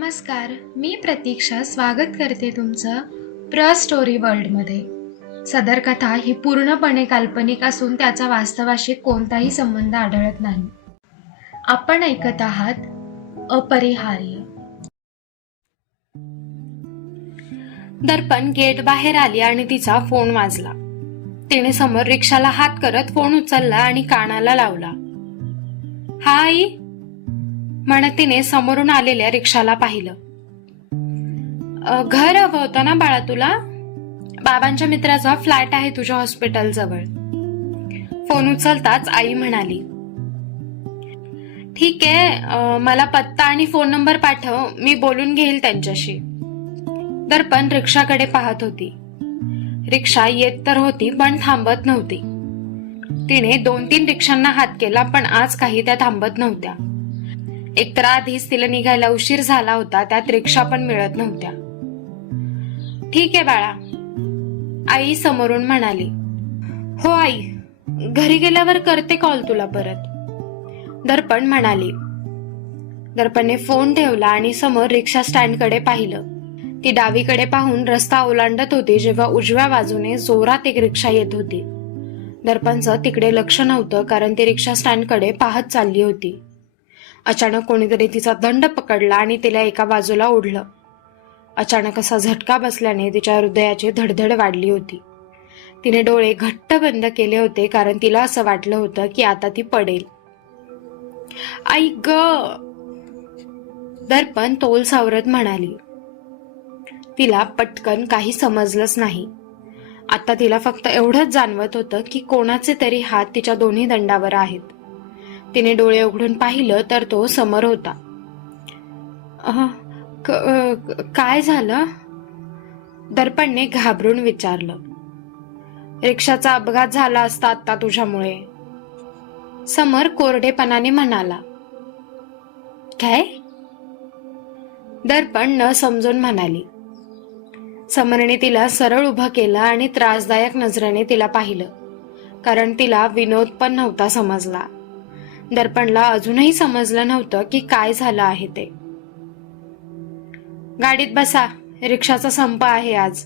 नमस्कार मी प्रतीक्षा स्वागत करते तुमचं प्र स्टोरी वर्ल्डमध्ये. सदर कथा ही पूर्णपणे काल्पनिक असून त्याचा वास्तवाशी कोणताही संबंध आढळत नाही. आपण ऐकत आहात अपरिहार्य. दर्पण गेट बाहेर आली आणि तिचा फोन वाजला. तिने समोर रिक्षाला हात करत फोन उचलला आणि कानाला लावला. हा आई म्हणत तिने समोरून आलेल्या रिक्षाला पाहिलं. घर हवं होतं ना बाळा तुला? बाबांच्या मित्राचा फ्लॅट आहे तुझ्या हॉस्पिटल जवळ. फोन उचलताच आई म्हणाली ठीक आहे मला पत्ता आणि फोन नंबर पाठव मी बोलून घेईल त्यांच्याशी. दर्पण रिक्षाकडे पाहत होती. रिक्षा येत तर होती पण थांबत नव्हती. तिने दोन तीन रिक्षांना हात केला पण आज काही त्या थांबत नव्हत्या. एकतर आधीच तिला निघायला उशीर झाला होता त्यात रिक्षा पण मिळत नव्हत्या. ठीक आहे बाळा आई समोरून म्हणाली. हो आई घरी गेल्यावर करते कॉल तुला परत. दर्पण म्हणाली. दर्पणने फोन ठेवला आणि समोर रिक्षा स्टँडकडे पाहिलं. ती डावीकडे पाहून रस्ता ओलांडत होती जेव्हा उजव्या बाजूने जोरात एक रिक्षा येत होती. दर्पणचं तिकडे लक्ष नव्हतं कारण ती रिक्षा स्टँडकडे पाहत चालली होती. अचानक कोणीतरी तिचा दंड पकडला आणि तिला एका बाजूला ओढलं. अचानक असा झटका बसल्याने तिच्या हृदयाची धडधड वाढली होती. तिने डोळे घट्ट बंद केले होते कारण तिला असं वाटलं होतं की आता ती पडेल. आई ग दर्पण तोल सावरत म्हणाली. तिला पटकन काही समजलंच नाही. आता तिला फक्त एवढंच जाणवत होतं की कोणाचे तरी हात तिच्या दोन्ही दंडावर आहेत. तिने डोळे उघडून पाहिलं तर तो समोर होता. क- काय झालं? दर्पणने घाबरून विचारलं. रिक्षाचा अपघात झाला असता आता तुझ्यामुळे. समर कोरडेपणाने म्हणाला. काय? दर्पण न समजून म्हणाली. समरने तिला सरळ उभं केलं आणि त्रासदायक नजरेने तिला पाहिलं. कारण तिला विनोद पण नव्हता समजला. दर्पणला अजूनही समजलं नव्हतं की काय झालं आहे ते. गाडीत बसा रिक्षाचा संप आहे आज.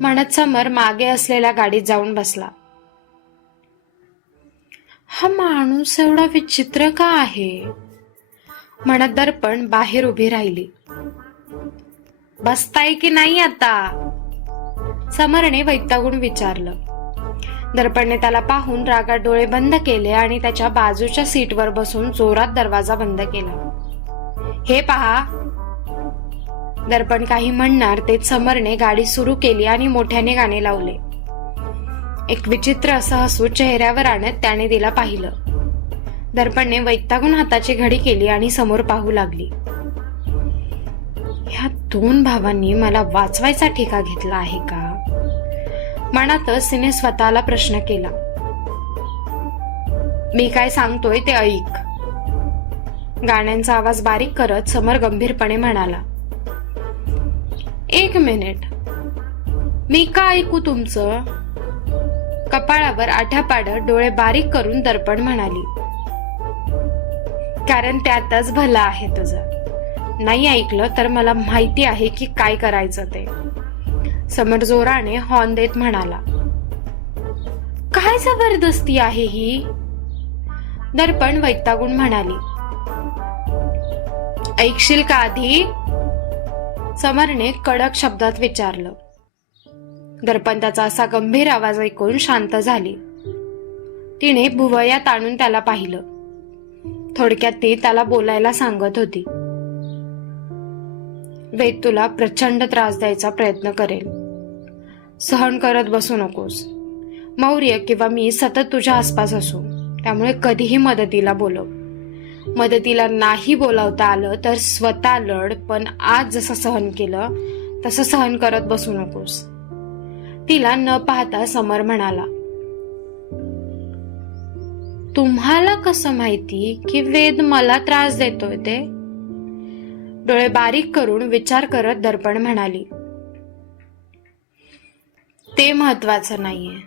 म्हणत समर मागे असलेल्या गाडीत जाऊन बसला. हा माणूस एवढा विचित्र का आहे? म्हणत दर्पण बाहेर उभी राहिली. बसताय की नाही आता? समरने वैतागून विचारलं. दर्पणने त्याला पाहून रागात डोळे बंद केले आणि त्याच्या बाजूच्या सीटवर बसून जोरात दरवाजा बंद केला. हे पहा. दर्पण काही म्हणणार ते समरने गाडी सुरू केली आणि मोठ्याने गाणे लावले. एक विचित्र असं हसू चेहऱ्यावर आणत त्याने तिला पाहिलं. दर्पणने वैतागून हाताची घडी केली आणि समोर पाहू लागली. ह्या दोन भावांनी मला वाचवायचा ठेका घेतला आहे का? मनातच तिने स्वतःला प्रश्न केला. मी काय सांगतोय ते ऐक. गाण्यांचा आवाज बारीक करत समर गंभीरपणे म्हणाला. एक मिनिट. मी का ऐकू तुमचं? कपाळावर आठ्या पाडत डोळे बारीक करून दर्पण म्हणाली. कारण त्यातच भला आहे तुझं. नाही ऐकलं तर मला माहिती आहे की काय करायचं ते. समर जोराने हॉर्न देत म्हणाला काय जबरदस्ती आहे ही? दर्पण वैतागून म्हणाली ऐकशील का आधी? समरने कडक शब्दात विचारलं. दर्पण त्याचा असा गंभीर आवाज ऐकून शांत झाली. तिने भुवयात आणून त्याला पाहिलं. थोडक्यात ती त्याला बोलायला सांगत होती. वेद तुला प्रचंड त्रास द्यायचा प्रयत्न करेल. सहन करत बसू नकोस. मौर्य किंवा मी सतत तुझ्या आसपास असू त्यामुळे कधीही मदतीला बोलव. मदतीला नाही बोलावता आलं तर स्वतः लढ पण आज जसं सहन केलं तसं सहन करत बसू नकोस. तिला न पाहता समर म्हणाला तुम्हाला कसं माहिती की वेद मला त्रास देतोय ते? डोळे बारीक करून विचार करत दर्पण म्हणाली ते महत्वाचं नाहीये.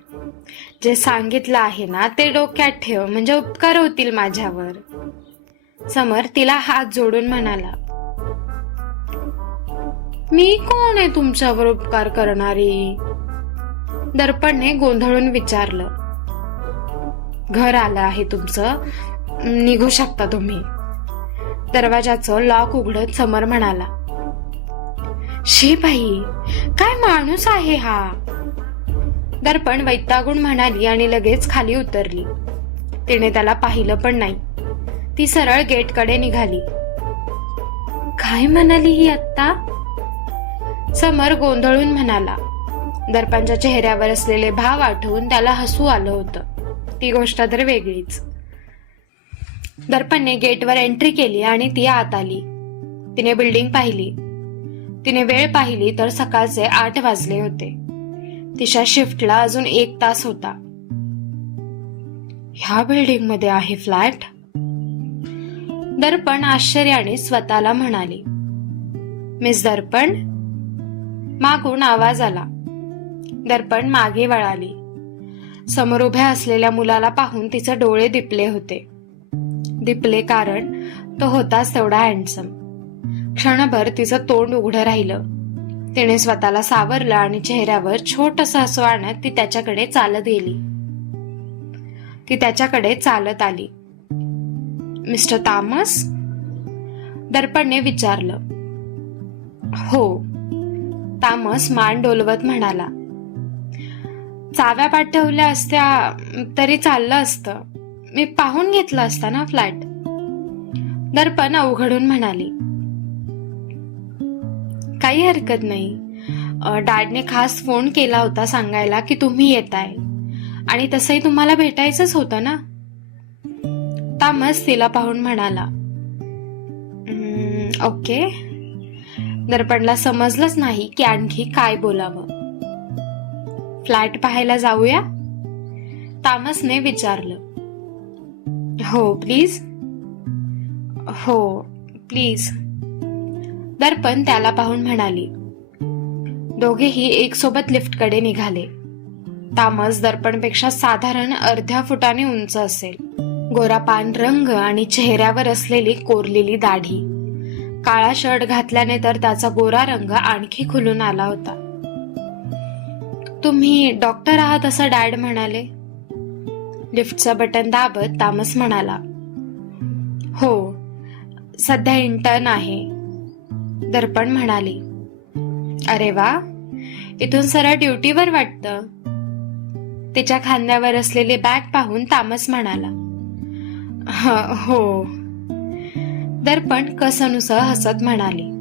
जे सांगितलं आहे ना ते डोक्यात ठेव म्हणजे उपकार होतील माझ्यावर. समर तिला हात जोडून म्हणाला मी कोण आहे तुमच्यावर उपकार करणारी? दर्पणने गोंधळून विचारलं घर आलं आहे तुमचं निघू शकता तुम्ही. दरवाजाचं लॉक उघडत समर म्हणाला शी बाई काय माणूस आहे हा? दर्पण वैतागून म्हणाली आणि लगेच खाली उतरली. तिने त्याला पाहिलं पण नाही. ती सरळ गेटकडे निघाली. काय म्हणाली ही आत्ता? समर गोंधळून म्हणाला. दर्पणच्या चेहऱ्यावर असलेले भाव आठवून त्याला हसू आलं होतं. ती गोष्ट तर वेगळीच. दर्पणने गेटवर एंट्री केली आणि ती आत आली. तिने बिल्डिंग पाहिली. तिने वेळ पाहिली तर सकाळचे आठ वाजले होते. तिच्या शिफ्टला अजून एक तास होता. ह्या बिल्डिंगमध्ये आहे फ्लॅट? दर्पण आश्चर्याने स्वतःला म्हणाली. मिस दर्पण? मागून आवाज आला. दर्पण मागे वळाली. समोर उभ्या असलेल्या मुलाला पाहून तिचे डोळे दिपले होते. दिपले कारण तो होताच तेवढा हँडसम क्षणभर तिचं तोंड उघडं राहिलं. तिने स्वतःला सावरलं आणि चेहऱ्यावर छोटस हसू आणत ती त्याच्याकडे चालत गेली. ती त्याच्याकडे चालत आली. मिस्टर तामस? दर्पणने विचारलं. हो. तामस मान डोलवत म्हणाला. चाव्या पाठवल्या असत्या तरी चाललं असतं. मी पाहून घेतलं असता ना फ्लॅट. दर्पण अवघडून म्हणाली. काही हरकत नाही. डॅडने खास फोन केला होता सांगायला की तुम्ही येताय. आणि तसंही तुम्हाला भेटायचंच होतं ना? तामस तिला पाहून म्हणाला ओके. दर्पणला समजलंच नाही की आणखी काय बोलावं. फ्लॅट पाहायला जाऊया? तामसने विचारलं हो प्लीज. हो प्लीज. दर्पण त्याला पाहून म्हणाली दोघेही एक सोबत लिफ्टकडे निघाले. तामस दर्पणपेक्षा साधारण अर्ध्या फुटाने उंच असेल. गोरा पान रंग आणि चेहऱ्यावर असलेली कोरलेली दाढी. काळा शर्ट घातल्याने तर त्याचा गोरा रंग आणखी खुलून आला होता. तुम्ही डॉक्टर आहात असं डॅड म्हणाले? लिफ्टचं बटन दाबत तामस म्हणाला. हो सध्या इंटर्न आहे. दर्पण म्हणाली. अरे वा इथून सरळ ड्युटीवर वाटतं. तिच्या खांद्यावर असलेली बॅग पाहून तामस म्हणाला. "ह- हो. दर्पण कसनुसह हसत म्हणाली.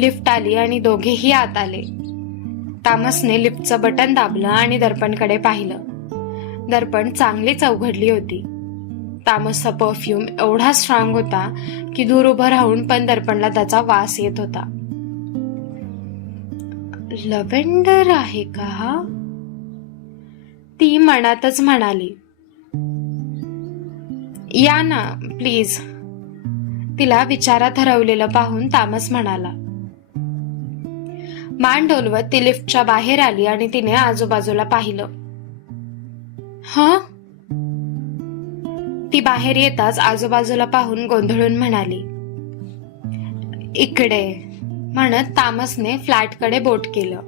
लिफ्ट आली आणि दोघेही आत आले. तामसने लिफ्टचं बटन दाबलं आणि दर्पणकडे पाहिलं. दर्पण चांगलीच अवघडली होती. तामसचा परफ्यूम एवढा स्ट्रॉंग होता की दूर उभं राहून पण दर्पणला त्याचा वास येत होता. लव्हेंडर आहे का हा? ती मनातच म्हणाली. या ना प्लीज तिला विचारात हरवलेलं पाहून तामस म्हणाला. मान डोलवत ती लिफ्टच्या बाहेर आली आणि तिने आजूबाजूला पाहिलं. ह? ती बाहेर येताच आजूबाजूला पाहून गोंधळून म्हणाली इकडे म्हणत तामसने फ्लॅटकडे बोट केलं.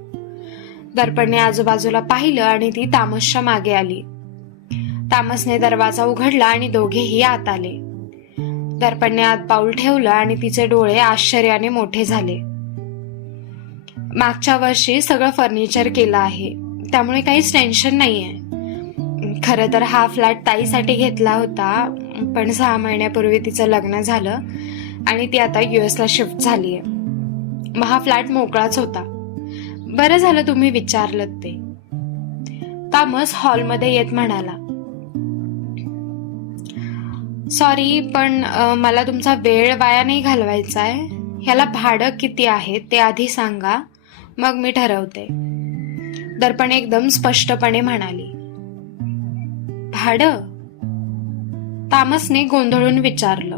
दर्पणने आजूबाजूला पाहिलं आणि ती तामसच्या मागे आली. तामसने दरवाजा उघडला आणि दोघेही आत आले. दर्पणने आत पाऊल ठेवलं आणि तिचे डोळे आश्चर्याने मोठे झाले. मागच्या वर्षी सगळं फर्निचर केलं आहे त्यामुळे काहीच टेन्शन नाहीये. खरं तर हा फ्लॅट ताईसाठी घेतला होता पण सहा महिन्यापूर्वी तिचं लग्न झालं आणि ती आता यू एसला शिफ्ट झाली आहे मग हा फ्लॅट मोकळाच होता. बरं झालं तुम्ही विचारलं ते. तामस हॉलमध्ये येत म्हणाला सॉरी पण मला तुमचा वेळ वाया नाही घालवायचा आहे ह्याला भाडं किती आहे ते आधी सांगा. मग मी ठरवते. दर्पण एकदम स्पष्टपणे म्हणाली. भाडं तामसने गोंधळून विचारलं.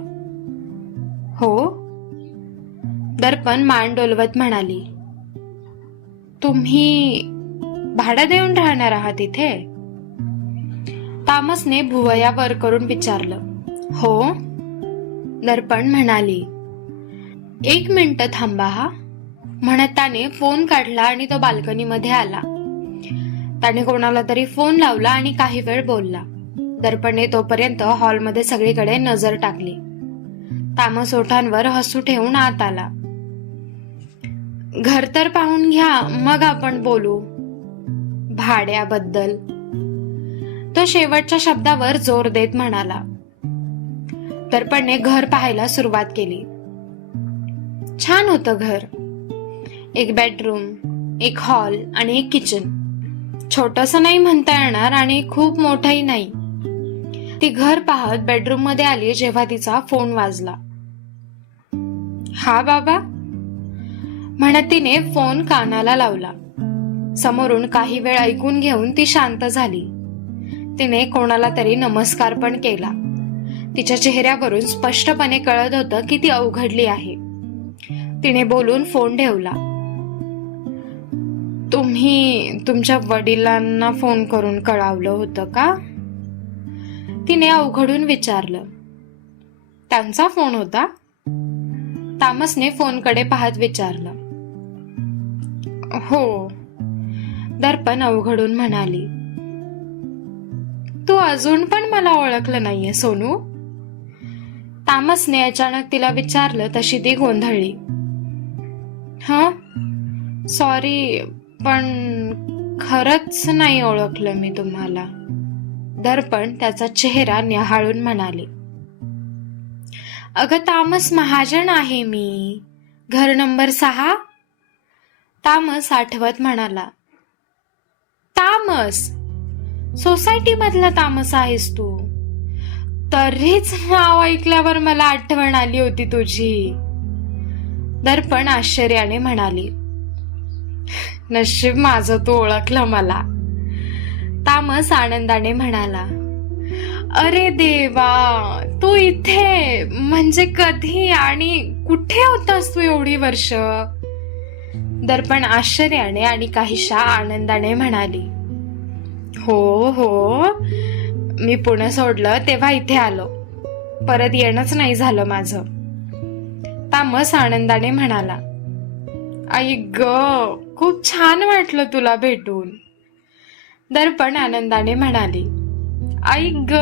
हो. दर्पण मान डोलवत म्हणाली. तुम्ही भाडं देऊन राहणार आहात इथे? तामसने भुवया वर करून विचारलं. हो. दर्पण म्हणाली. एक मिनिट थांबा हा. म्हणत त्याने फोन काढला आणि तो बाल्कनीमध्ये आला. त्याने कोणाला तरी फोन लावला आणि काही वेळ बोलला. दर्पणे तोपर्यंत हॉलमध्ये सगळीकडे नजर टाकली. तामस ओठांवर हसू ठेवून आत आला. घर तर पाहून घ्या मग आपण बोलू. भाड्याबद्दल. तो शेवटच्या शब्दावर जोर देत म्हणाला. दर्पणने घर पाहायला सुरुवात केली. छान होतं घर. एक बेडरूम एक हॉल आणि एक किचन. छोटस नाही म्हणता येणार आणि खूप मोठंही नाही. ती घर पाहत बेडरूममध्ये आली जेव्हा तिचा फोन वाजला. हा बाबा. म्हणत तिने फोन कानाला लावला. समोरून काही वेळ ऐकून घेऊन ती शांत झाली. तिने कोणाला तरी नमस्कार पण केला. तिच्या चेहऱ्यावरून स्पष्टपणे कळत होतं की ती अवघडली आहे. तिने बोलून फोन ठेवला. तुम्ही तुमच्या वडिलांना फोन करून कळवलं होतं का? तिने अवघडून विचारलं. त्यांचा फोन होता. तामसने फोनकडे पाहत विचारलं. हो. दर्पण अवघडून म्हणाली. तू अजून पण मला ओळखलं नाहीये सोनू. तामसने अचानक तिला विचारलं तशी ती गोंधळली. ह? सॉरी पण खरंच नाही ओळखलं मी तुम्हाला. दर्पण त्याचा चेहरा निहाळून म्हणाले अगं तामस महाजन आहे मी. घर नंबर सहा. तामस आठवत म्हणाला तामस सोसायटी मधला तामस आहेस तू. तरीच नाव ऐकल्यावर मला आठवण आली होती तुझी. दर्पण आश्चर्याने म्हणाली नशीब माझं तू ओळखलं मला. तामस आनंदाने म्हणाला अरे देवा तू इथे म्हणजे कधी आणि कुठे होतास तू एवढी वर्ष? दर्पण आश्चर्याने आणि काहीशा आनंदाने म्हणाली हो हो मी पुणे सोडलं तेव्हा इथे आलो. परत येणंच नाही झालं माझं. तामस आनंदाने म्हणाला आई ग खूप छान वाटलं तुला भेटून. दर्पण आनंदाने म्हणाली आई ग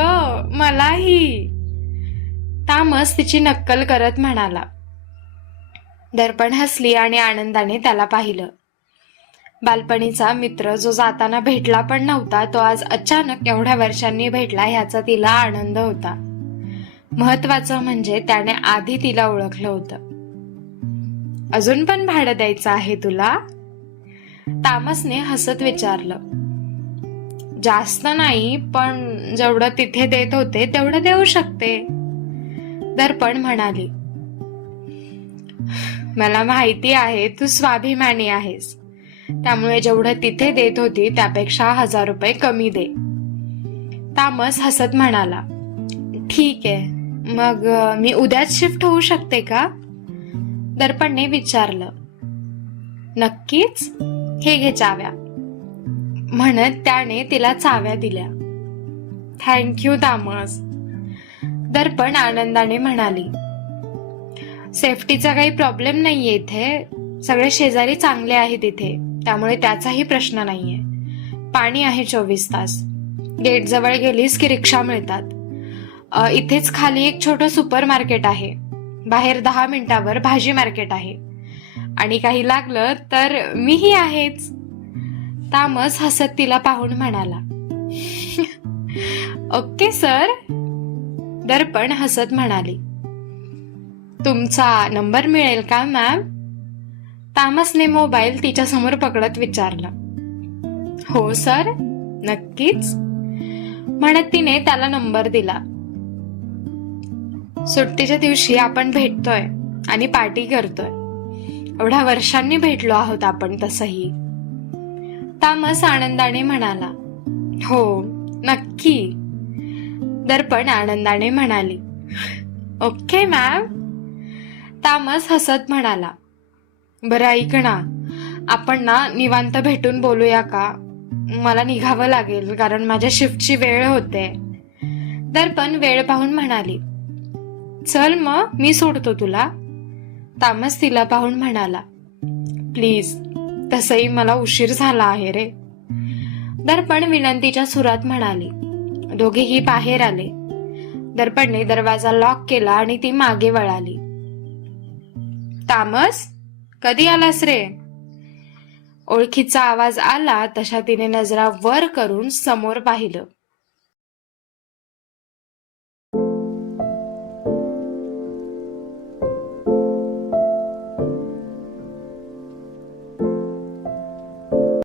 मलाही. तामस तिची नक्कल करत म्हणाला. दर्पण हसली आणि आनंदाने त्याला पाहिलं. बालपणीचा मित्र जो जाताना भेटला पण नव्हता तो आज अचानक एवढ्या वर्षांनी भेटला ह्याचा तिला आनंद होता. महत्वाचं म्हणजे त्याने आधी तिला ओळखलं होतं. अजून पण भाडं द्यायचं आहे तुला? तामसने हसत विचारलं. जास्त नाही पण जेवढं तिथे देत होते तेवढं देऊ शकते दर्पण म्हणाली. मला माहिती आहे तू स्वाभिमानी आहेस. त्यामुळे जेवढं तिथे देत होती त्यापेक्षा हजार रुपये कमी दे. तामस हसत म्हणाला. ठीक आहे मग मी उद्याच शिफ्ट होऊ शकते का? दर्पणने विचारलं. नक्कीच हे घे चाव्या. म्हणत त्याने तिला चाव्या दिल्या. थँक्यू दामस दर्पण आनंदाने म्हणाली. सेफ्टीचा काही प्रॉब्लेम नाहीये इथे. सगळे शेजारी चांगले आहेत इथे. त्यामुळे त्याचाही प्रश्न नाहीये. पाणी आहे चोवीस तास. गेट जवळ गेलीस की रिक्षा मिळतात. इथेच खाली एक छोटं सुपर मार्केट आहे. बाहेर दहा मिनिटावर भाजी मार्केट आहे. आणि काही लागलं तर मीही आहेच. तामस हसत तिला पाहून म्हणाला ओके सर. दर्पण हसत म्हणाली तुमचा नंबर मिळेल का मॅम? तामसने मोबाईल तिच्या समोर पकडत विचारला हो सर नक्कीच. म्हणत तिने त्याला नंबर दिला सुट्टीच्या दिवशी आपण भेटतोय आणि पार्टी करतोय. एवढ्या वर्षांनी भेटलो आहोत आपण तसंही. तामस आनंदाने म्हणाला हो नक्की. दर्पण आनंदाने म्हणाली ओके मॅम. तामस हसत म्हणाला बरं ऐक ना आपण ना निवांत भेटून बोलूया का? मला निघावं लागेल कारण माझ्या शिफ्टची वेळ होते. दर्पण वेळ पाहून म्हणाली चल मग मी सोडतो तुला. तामस तिला पाहून म्हणाला प्लीज तसही मला उशीर झाला आहे रे. दर्पण विनंतीच्या सुरात म्हणाली. दोघेही बाहेर आले. दर्पणने दरवाजा लॉक केला आणि ती मागे वळाली. तामस कधी आलास रे? ओळखीचा आवाज आला तशा तिने नजरा वर करून समोर पाहिलं.